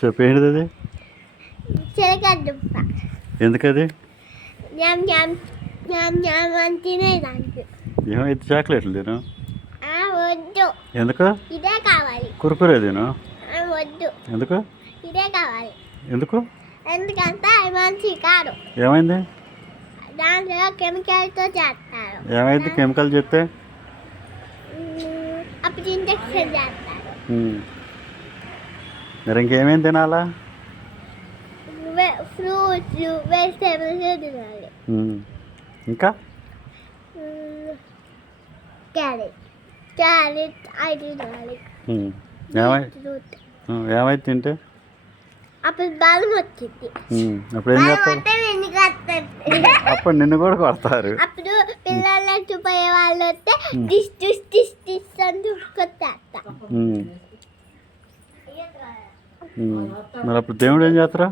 చెప్పు ఏంటిది అది? చిలకదుంప. ఎందుకది? జ్ఞామ్ జ్ఞామ్ జ్ఞామ్ జ్ఞామ్ అని తినేదానికి. ఏమైతే చాక్లెట్లు తిను. వద్దు, ఎందుకు? ఇదే కావాలి. కురుకురే తిను. వద్దు, ఎందుకు? ఇదే కావాలి. ఎందుకు? ఎందుకంటే అది మంచి కాదు. ఏమైంది? దాంట్లో కెమికల్తో చేస్తారు. ఏమైంది కెమికల్ చేస్తే? అప్పుడు ఇంజెక్షన్ చేస్తారు. మరి ఇంకేమేమి తినాలా? ఫ్రూట్స్, వెజిటేబుల్స్ తినాలి. ఇంకా క్యారెట్ క్యారెట్ అది తినాలి. ఏమైతే తింటే అప్పుడు బలం వచ్చింది. అప్పుడు ఏం చేస్తారు? అప్పుడు నిన్ను కూడా కొడతారు. అప్పుడు పిల్లలు చూపోయే వాళ్ళు వస్తే డిష్ డిష్ డిష్ డిష్ అని చూసుకొచ్చేస్తా. మరి అప్పుడు దేవుడు ఏం చేస్తారా?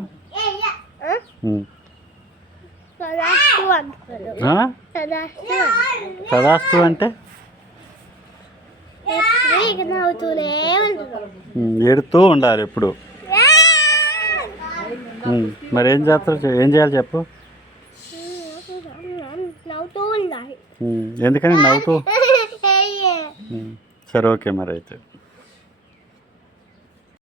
తదాస్తు అంటే ఏడుతూ ఉండాలి ఎప్పుడు. మరి ఏం చేస్తారు? ఏం చేయాలి చెప్పు. ఎందుకని నవ్వుతూ? సరే ఓకే మరి అయితే.